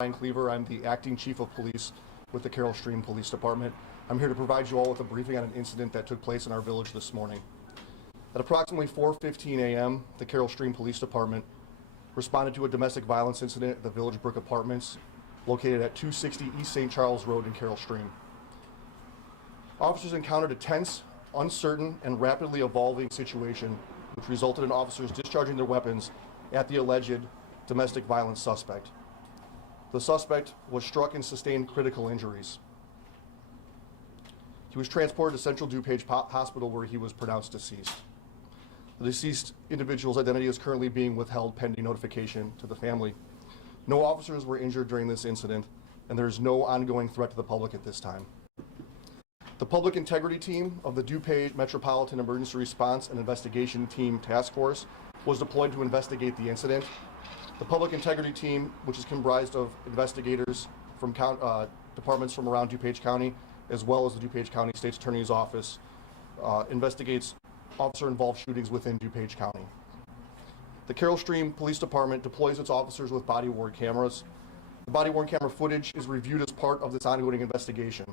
Ryan Cleaver. I'm the acting chief of police with the Carol Stream Police Department. I'm here to provide you all with a briefing on an incident that took place in our village this morning. At approximately 4:15 a.m., the Carol Stream Police Department responded to a domestic violence incident at the Village Brook Apartments located at 260 East St. Charles Road in Carol Stream. Officers encountered a tense, uncertain, and rapidly evolving situation which resulted in officers discharging their weapons at the alleged domestic violence suspect. The suspect was struck and sustained critical injuries. He was transported to Central DuPage Hospital where he was pronounced deceased. The deceased individual's identity is currently being withheld pending notification to the family. No officers were injured during this incident, and there is no ongoing threat to the public at this time. The Public Integrity Team of the DuPage Metropolitan Emergency Response and Investigation Team Task Force was deployed to investigate the incident. The Public Integrity Team, which is comprised of investigators from departments from around DuPage County, as well as the DuPage County State's Attorney's Office, investigates officer-involved shootings within DuPage County. The Carol Stream Police Department deploys its officers with body-worn cameras. The body-worn camera footage is reviewed as part of this ongoing investigation.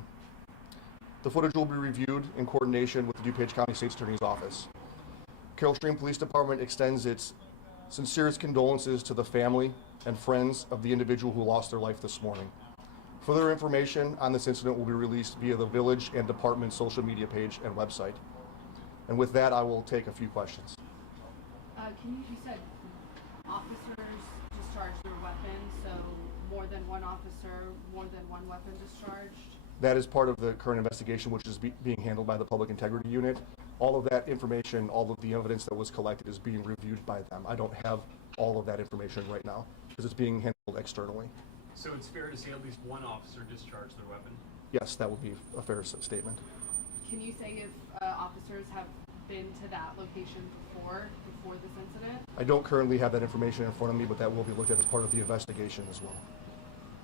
The footage will be reviewed in coordination with the DuPage County State's Attorney's Office. Carol Stream Police Department extends its sincerest condolences to the family and friends of the individual who lost their life this morning. Further information on this incident will be released via the village and department social media page and website. And with that, I will take a few questions. You said officers discharged their weapons, so more than one officer, more than one weapon discharged? That is part of the current investigation, which is being handled by the Public Integrity Unit. All of that information, all of the evidence that was collected is being reviewed by them. I don't have all of that information right now because it's being handled externally. So it's fair to say at least one officer discharged their weapon? Yes, that would be a fair statement. Can you say if officers have been to that location before this incident? I don't currently have that information in front of me, but that will be looked at as part of the investigation as well.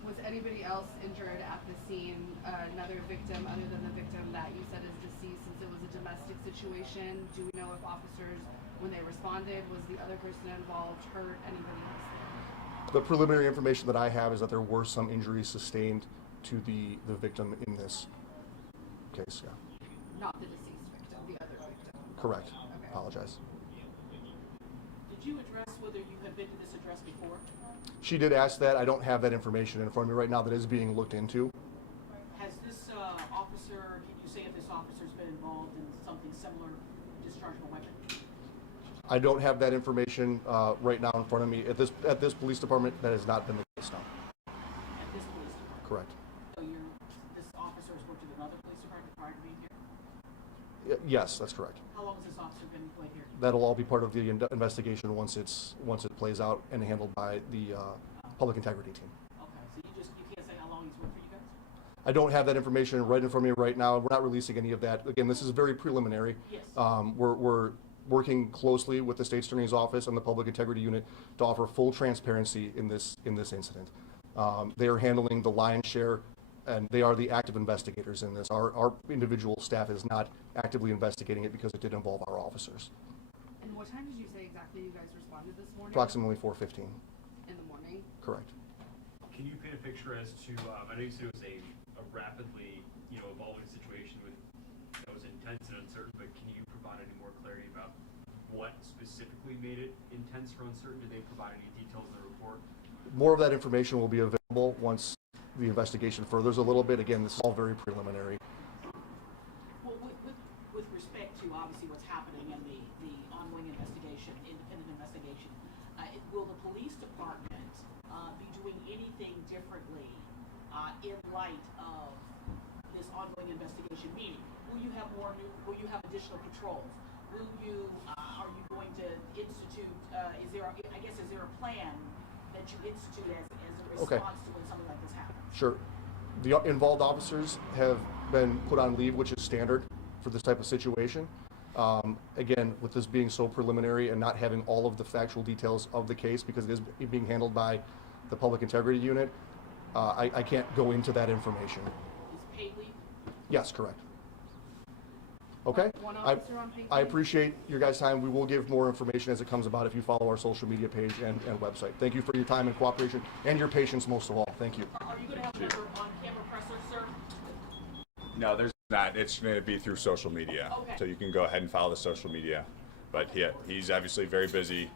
Was anybody else injured at the scene, another victim other than the victim that you said is deceased, since it was a domestic situation? Do we know if officers, when they responded, was the other person involved hurt, anybody else there? The preliminary information that I have is that there were some injuries sustained to the victim in this case, yeah. Not the deceased victim, the other victim? Correct. Okay. Apologize. Did you address whether you have been to this address before? She did ask that. I don't have that information in front of me right now that is being looked into. Has this officer, can you say if this officer's been involved in something similar, discharging a weapon? I don't have that information right now in front of me. At this police department, that has not been the case now. At this police department? Correct. So this officer has worked at another police department prior to being here? Yes, that's correct. How long has this officer been employed here? That'll all be part of the investigation once it plays out and handled by the Public Integrity Team. Okay, so you can't say how long he's worked for you guys? I don't have that information right in front of me right now. We're not releasing any of that. Again, this is very preliminary. Yes. We're working closely with the State's Attorney's Office and the Public Integrity Unit to offer full transparency in this incident. They are handling the lion's share, and they are the active investigators in this. Our individual staff is not actively investigating it because it did involve our officers. And what time did you say exactly you guys responded this morning? Approximately 4:15. In the morning? Correct. Can you paint a picture as to, I know you said it was a rapidly, evolving situation that was intense and uncertain, but can you provide any more clarity about what specifically made it intense or uncertain? Did they provide any details in the report? More of that information will be available once the investigation furthers a little bit. Again, this is all very preliminary. Well, with respect to obviously what's happening in the ongoing investigation, independent investigation, will the police department be doing anything differently in light of this ongoing investigation? Meaning, will you have additional patrols? Are you going to institute, is there a plan that you institute as a response to when something like this happens? Sure. The involved officers have been put on leave, which is standard for this type of situation. Again, with this being so preliminary and not having all of the factual details of the case because it is being handled by the Public Integrity Unit, I can't go into that information. Is paid leave? Yes, correct. Okay? One I- officer on page I nine? appreciate your guys' time. We will give more information as it comes about if you follow our social media page and website. Thank you for your time and cooperation and your patience most of all. Thank you. Are you gonna have another on-camera presser, sir? No, there's not. It's going to be through social media. Okay. So you can go ahead and follow the social media. But he's obviously very busy.